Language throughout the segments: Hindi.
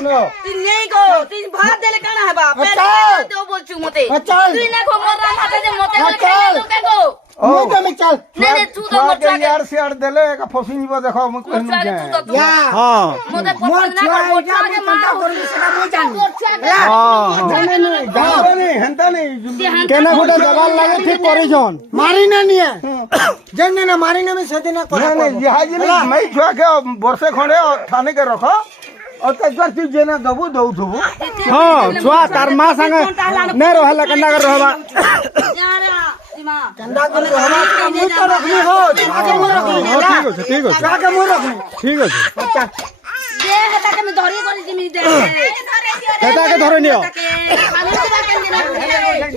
सुनो ती नहीं को ती भात देले काना है बाप चल तो बोल छु मते चल तू ना को मोरा माथे जे मते बोल के को मैं तो मैं चल नहीं तू तो मोर छुआ यार से आड़ देले का फसिन जीव देखो हम कोन छुआ के तू तो या हां मते मोर पसंद ना छुआ कर के मार करबी सेटा मैं जानी हां नहीं गाँव नहीं हेंता नहीं केना गोटा जवाल लागे ठीक करी जोन मारी ना निए जन ना मारी ना में सदी ना कर नहीं यहा जे मैं छुआ के वर्षे खंडे थाने के रखो और तजर तू जेना दबु दउथबु हां छुआ तार मां संगे ने रहला कन्ना कर रहबा कंदा कर रहबा मुई तो रखनी हो आगे मुई रखनी ठीक है आगे मुई रखनी ठीक है अच्छा दे हता के मैं धरी करी जिमी दे हेता के धरे नियो कानून तो बाकेन के ना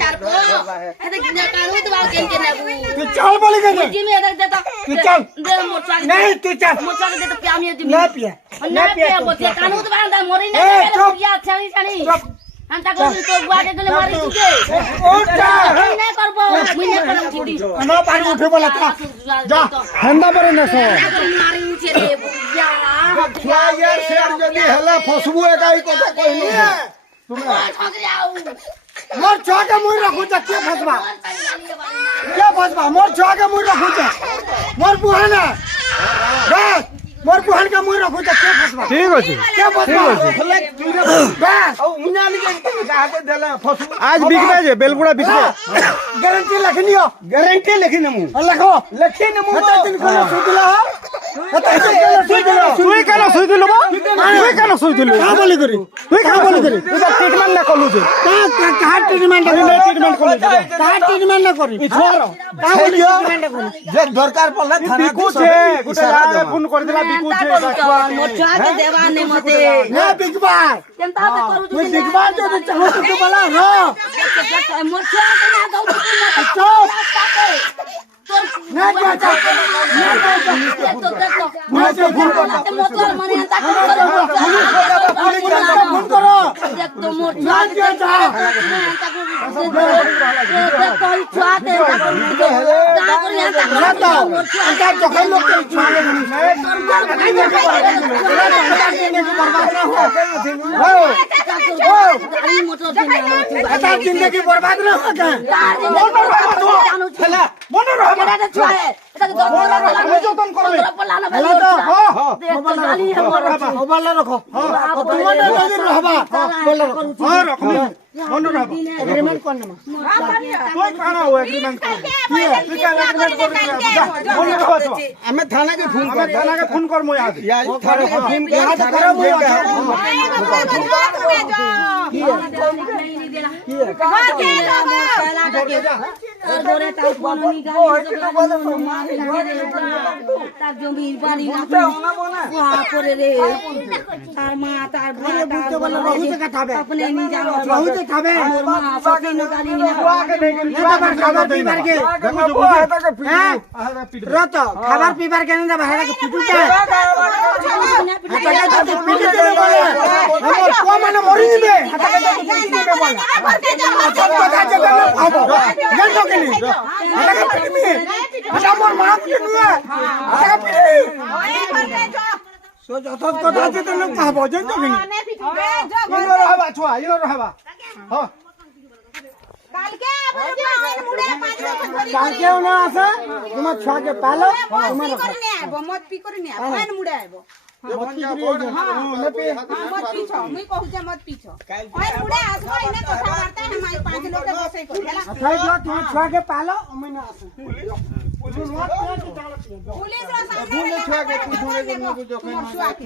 यार को हेता के कानून तो बाकेन के ना तू चल बोली के जिमी हेता दे तू चल दे मोर छुआ के नहीं तू चल मोर छुआ के दे तो प्यामी जिमी ना पिए ना पिए बोते कानून तो बांधा मोरी ना या छानी छानी हम ता को तो बुआ के गले मारी तुके उठ जा नहीं करबो मुई नहीं करम छुटी ना पानी उठे बोला था जा हेंदा पर न सो मारी उठे रे बुया छुआ यार से आड़ जदी हला फसबु एकाई কথা कहनी तुमरा ठग जाऊ मोर छुआ के मुई रखू जा के फसबा मोर छुआ के मुई रखू जा मोर बुहान बस मोर बुहान का मुई रखू जा के फसबा ठीक अछि के फसबा खले तुरे बस औ उनाली के गाते देला फसबु आज बिकबे जे बेलगुड़ा बिकबे गारंटी लिखनियो गारंटी लिखिन मु लिखो लिखि न मु हता दिन को सुदिला तुई केना सुई दिलु बा तुई केना सुई दिलु का बोली करी तुई का बोली करी तू ट्रीटमेंट ना कलु जे का ट्रीटमेंट ट्रीटमेंट कलु जे का ट्रीटमेंट ना करी छोरो का बोली ट्रीटमेंट करी जे दरकार पड़ला थाना बिकु छे गुटे लागे फोन कर दिला बिकु छे मोर छुआ के देवा ने मते ना बिकबा केनता ते करू तू बिकबा जो चाहो तो बोला रो मोर छुआ के ना दऊ चुप ना जा जा तो देखो ना जा फोन ते मोर माने अंता करू फोन करो देख तो मोर ना जा जा देखो छुआ के का करू ना तो अंता जखन लोग के छुआ के जिंदगी बर्बाद ना हो चला मन रह छुआ है मोबाइल रखो रहबा हां रख मन रह एग्रीमेंट कोन कोई खाना हो एग्रीमेंट तू का एग्रीमेंट कर मन रह तो हमें थाना के फोन कर मो याद थाना के फोन याद करो मो तार जमीन पानी ना वहां पर रे तार मां तार भाई अपने नहीं जानो बहुत खाबे मां सती न गाली ना खाबर पीबार के रत खाबर पीबार के ना बाहर के पिटू के पिटू के बोले हमर को माने मरि दिबे पिटू के बोला सब কথা जब आबो जंतो के लिए हटा के पिटमी हटा मोर मां के लिए हटा पिटमी सो जथत কথা जे त न कहबो जंतो के लिए इनो रहबा छुआ इनो रहबा हां काल के ओना आसे तुम छुआ के पालो मत पी करने आबो मुड़े आबो मत पी मत पीछो मुई कहू जे मत पीछो ओए मुड़े आसो इने कथा वार्ता हम 5 लोग के बसे कर हला अच्छा जो तुम छुआ के पालो मैंने आसे पुलिस रो सामने छुआ के तू छोड़े के न जो छुआ के